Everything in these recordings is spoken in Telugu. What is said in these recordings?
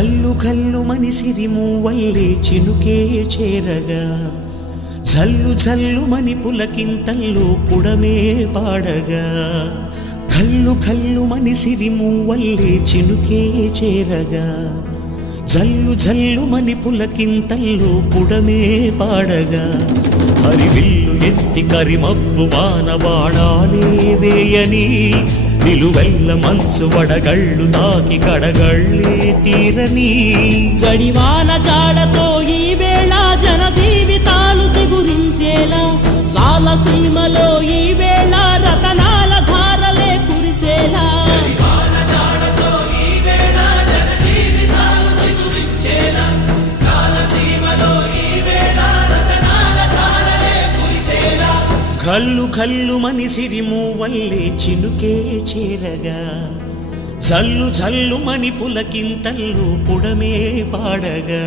కల్లు కల్లు మనిసిరి మూవల్లే చినుకే చేరగా జల్లు జల్లు మని పులకింతల్లో పుడమే పాడగా కల్లు కల్లు మనిసిరి మూవల్లే చినుకే చేరగా జల్లు జల్లు మని పులకింతల్లో పుడమే పాడగా హరివిల్లు ఎత్తి కరిమబ్బు వాన బాణాలే వేయని నిలువెల్ల మంచు వడగళ్ళు తాకి కడగళ్ళే తీరని జడివాన జాడతో ఈ వేళ జన జీవితాలు చిగురించేలా రాలసీమలో ఈ వేళ రతనాల ధారలే కురిసేలా కల్లు కల్లు మనిసిరి మూవల్లే చినుకే చేరగా జల్లు జల్లు మని పులకింతల్లు పుడమే పాడగా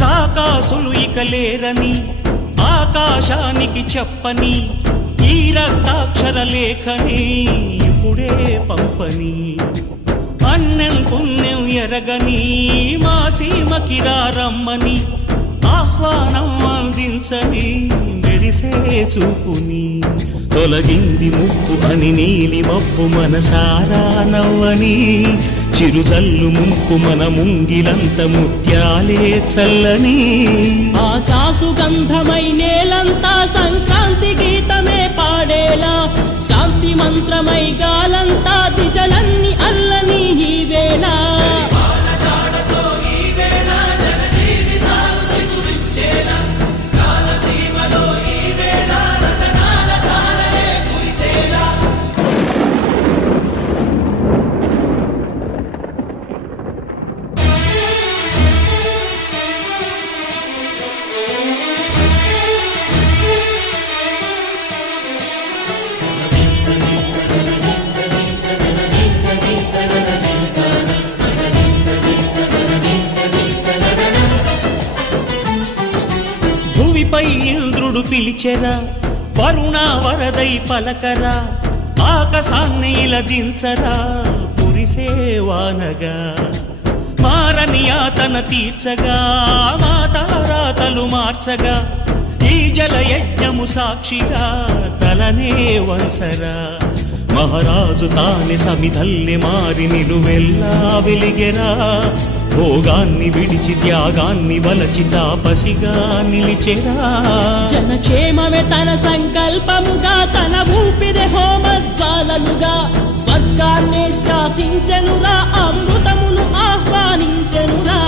రాకాసులు ఇక లేరని ఆకాశానికి చెప్పని ఈ రక్తాక్షర లేఖని ఇప్పుడే పంపని అన్నం పుణ్యం ఎరగని మా సీమకి రమ్మని ఆహ్వానం అందించని మెరిసే చూపుని తొలగింది ముప్పు అని నీలి మబ్బు మనసారా నవ్వని చిరుజల్లు ముంపు మన ముంగిలంత ముత్యాలే చల్లని ఆశాసు గంధమై నేలంతా సంక్రాంతి గీతమే పాడేలా శాంతి మంత్రమై గాలంతా దిశలన్నీ అల్లని ఈ వేళ భూమిపై ఇంద్రుడు పిలిచెరా వరుణ వరదై పలకరా ఆకాశాన్ని ఇలా దించరా కురిసే వానగా మారని యాతన తీర్చగా మాతారాతలు మార్చగా ఈ జలయజ్ఞము సాక్షిగా తలనే వంచరా మహారాజు తానే సమిధల్లె మారి నిలువెల్లా వెలిగెరా భోగాన్ని విడిచి త్యాగాన్ని వలచి తాపసిగా నిలిచెరా జనక్షేమమే తన సంకల్పముగా తన ఊపిరి హోమజ్వాలలుగా స్వర్గాన్ని శాసించెనురా అమృతమును ఆహ్వానించెనురా